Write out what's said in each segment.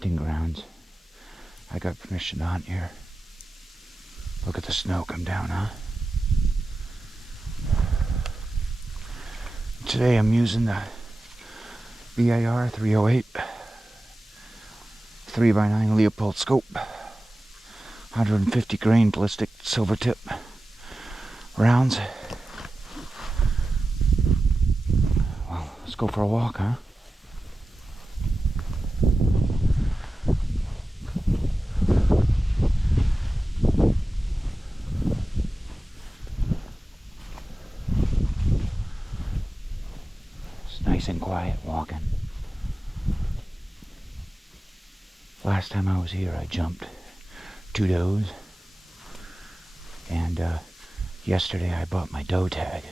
hunting grounds. I got permission to hunt here. Look at the snow come down, huh? Today I'm using the BIR 308 3x9 Leopold scope, 150 grain ballistic silver tip rounds. Well, let's go for a walk, huh? It's nice and quiet walking. Last time I was here, I jumped 2 does, and yesterday I bought my doe tag,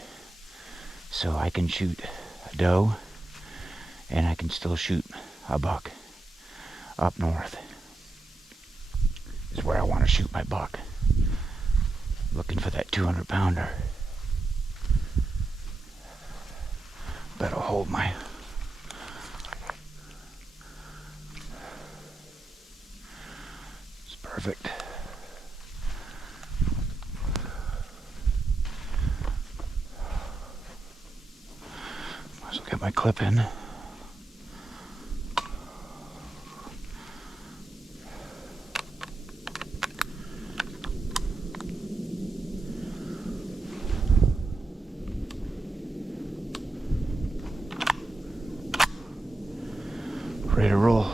so I can shoot a doe, and I can still shoot a buck. Up north is where I want to shoot my buck. Looking for that 200-pounder. That'll hold my perfect. Might as well get my clip in. Ready to roll.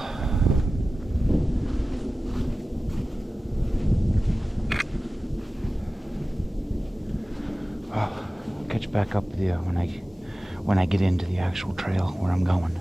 I'll catch back up with you when I get into the actual trail where I'm going.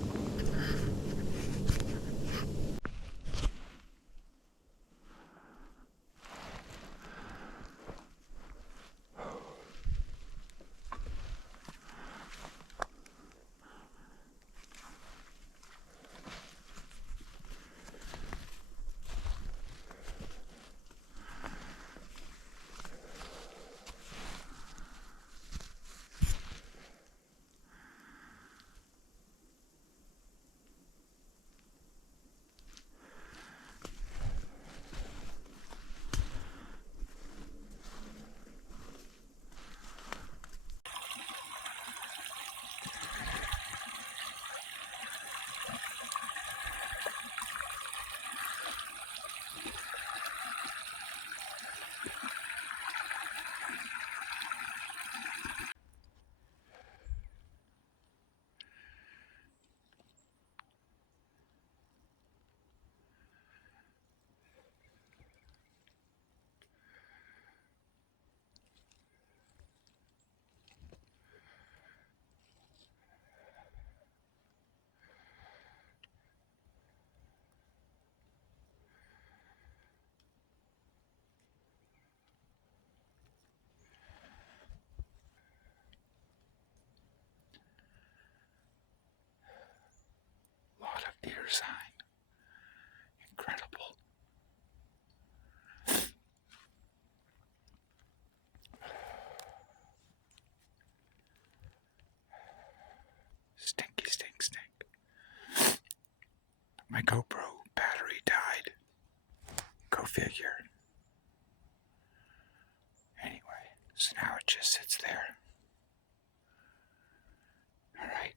Deer sign. Incredible. Stinky, stink, stink. My GoPro battery died. Go figure. Anyway, so now it just sits there. Alright.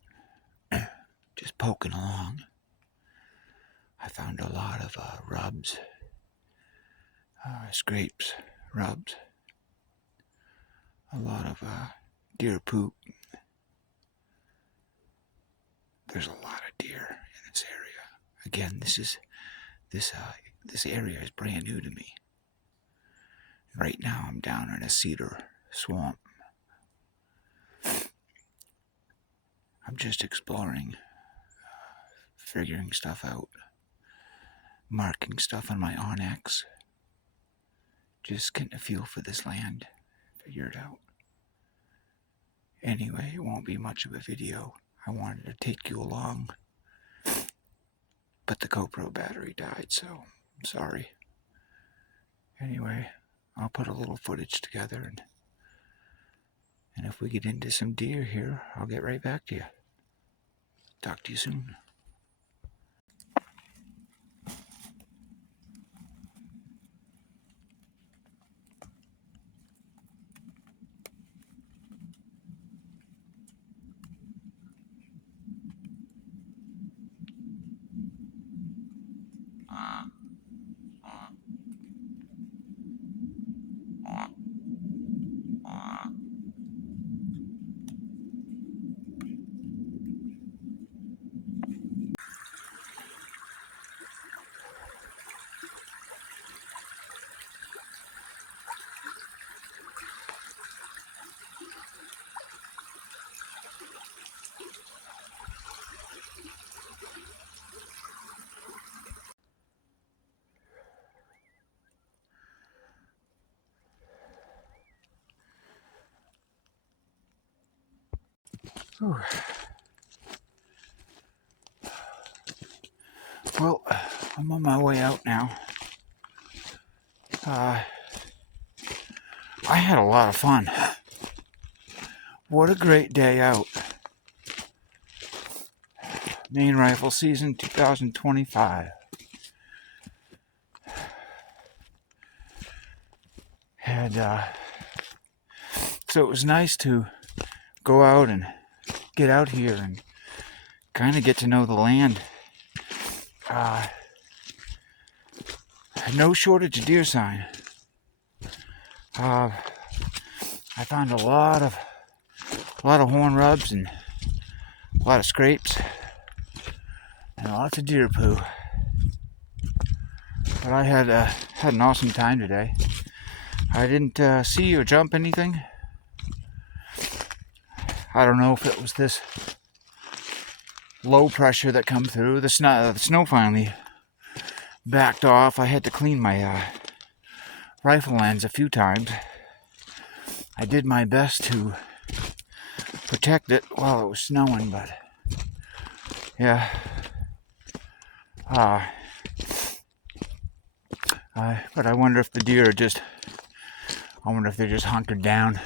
Just poking along. I found a lot of rubs, scrapes, rubs, a lot of deer poop. There's a lot of deer in this area. Again, this area is brand new to me. Right now I'm down in a cedar swamp. I'm just exploring, figuring stuff out. Marking stuff on my Onyx. Just getting a feel for this land. Figure it out. Anyway, it won't be much of a video. I wanted to take you along. But the GoPro battery died, so I'm sorry. Anyway, I'll put a little footage together, and if we get into some deer here, I'll get right back to you. Talk to you soon. Whew. Well, I'm on my way out now. I had a lot of fun. What a great day out. Maine rifle season 2025. And so it was nice to go out and get out here and kind of get to know the land. No shortage of deer sign. I found a lot of horn rubs and a lot of scrapes and lots of deer poo. But I had an awesome time today. I didn't see or jump anything. I don't know if it was this low pressure that come through. The snow finally backed off. I had to clean my rifle lens a few times. I did my best to protect it while it was snowing, but yeah. But I wonder if the deer are just, I wonder if they're just hunkered down.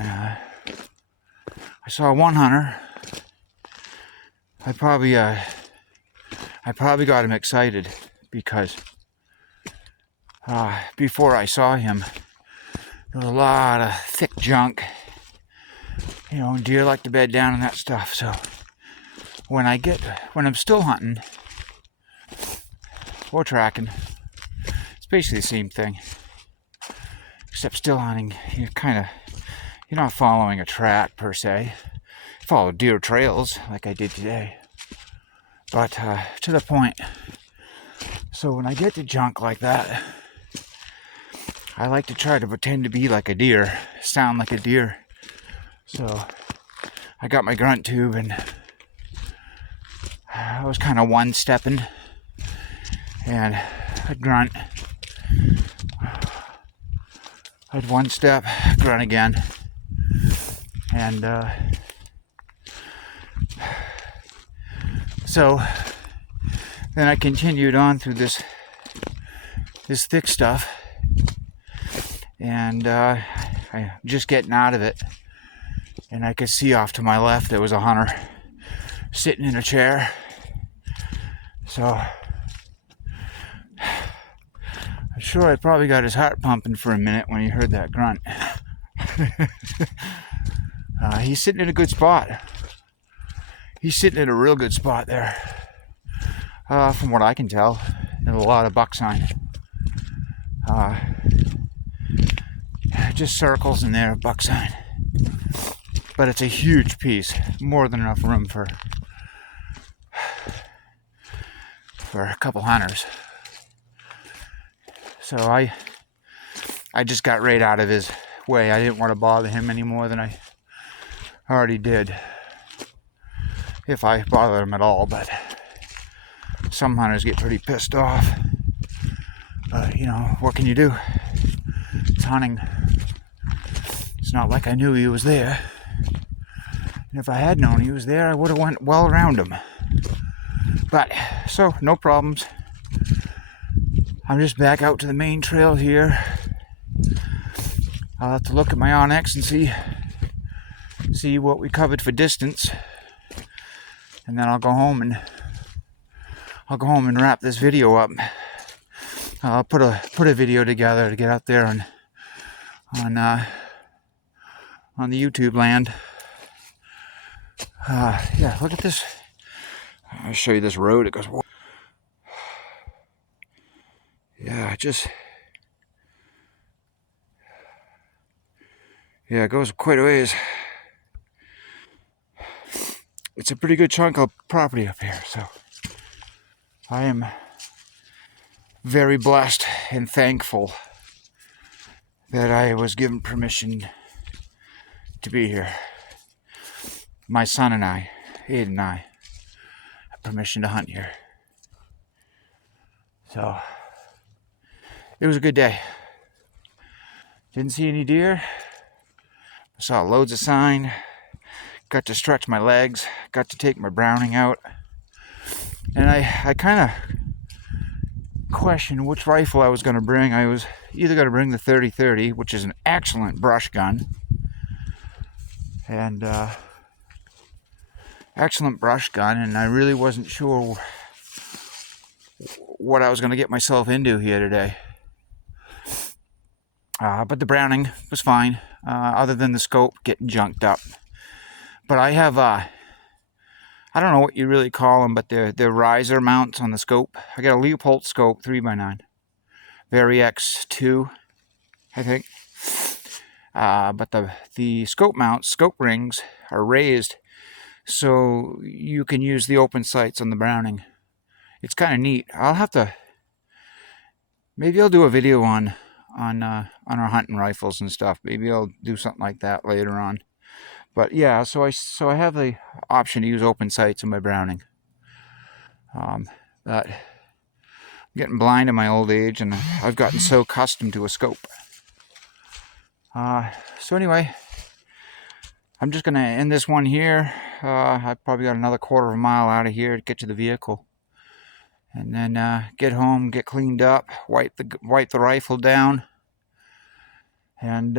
I saw one hunter. I probably got him excited because before I saw him, there was a lot of thick junk. You know, deer like to bed down and that stuff. So when I'm still hunting or tracking, it's basically the same thing. Except still hunting, you're not following a track per se. You follow deer trails like I did today. But to the point. So when I get to junk like that, I like to try to pretend to be like a deer, sound like a deer. So I got my grunt tube and I was kind of one-stepping and I'd grunt. I'd one step, grunt again. And so then I continued on through this thick stuff, and I'm just getting out of it, and I could see off to my left there was a hunter sitting in a chair. So I'm sure I probably got his heart pumping for a minute when he heard that grunt. He's sitting in a good spot. He's sitting in a real good spot there. From what I can tell, there's a lot of buck sign. Just circles in there, buck sign. But it's a huge piece, more than enough room for a couple hunters. So I just got right out of his way. I didn't want to bother him any more than I already did, if I bother him at all. But some hunters get pretty pissed off. But you know, what can you do? It's hunting. It's not like I knew he was there. And if I had known he was there, I would have went well around him. But so no problems. I'm just back out to the main trail here. I'll have to look at my Onyx and see what we covered for distance, and then I'll go home and wrap this video up. I'll put a video together to get out there on the YouTube land. Yeah, look at this. I'll show you this road. It goes. Yeah, it goes quite a ways. It's a pretty good chunk of property up here, so I am very blessed and thankful that I was given permission to be here. My son and I, Aiden and I, have permission to hunt here. So it was a good day. Didn't see any deer. I saw loads of sign, got to stretch my legs, got to take my Browning out, and I kind of questioned which rifle I was going to bring. I was either going to bring the 30-30, which is an excellent brush gun, and I really wasn't sure what I was going to get myself into here today. But the Browning was fine, other than the scope getting junked up. But I have, I don't know what you really call them, but they're riser mounts on the scope. I got a Leupold scope, 3x9, Vari X2, I think. But the scope mounts, scope rings, are raised, so you can use the open sights on the Browning. It's kind of neat. Maybe I'll do a video on our hunting rifles and stuff. Maybe I'll do something like that later on. But yeah, so I have the option to use open sights in my Browning. But I'm getting blind in my old age, and I've gotten so accustomed to a scope. So anyway, I'm just gonna end this one here. I've probably got another quarter of a mile out of here to get to the vehicle, and then get home, get cleaned up, wipe the rifle down, and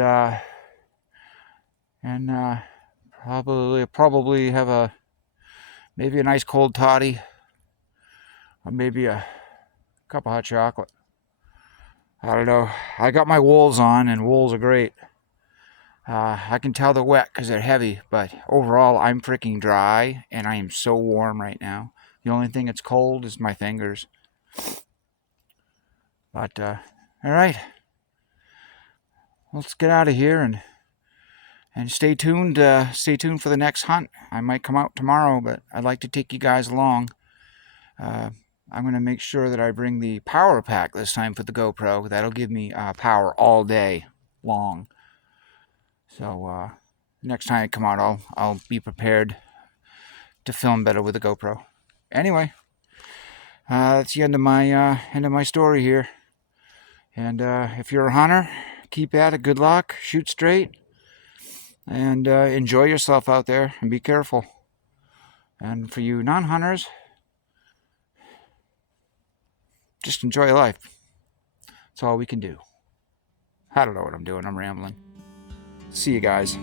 probably have maybe a nice cold toddy, or maybe a cup of hot chocolate. I don't know. I got my wools on, and wools are great. I can tell they're wet because they're heavy, but overall I'm freaking dry, and I am so warm right now. The only thing that's cold is my fingers. But all right, let's get out of here and stay tuned. Stay tuned for the next hunt. I might come out tomorrow, but I'd like to take you guys along. I'm going to make sure that I bring the power pack this time for the GoPro. That'll give me power all day long. So next time I come out, I'll be prepared to film better with the GoPro. Anyway, that's the end of my story here. And if you're a hunter, keep at it. Good luck. Shoot straight, and enjoy yourself out there. And be careful. And for you non-hunters, just enjoy life. That's all we can do. I don't know what I'm doing. I'm rambling. See you guys.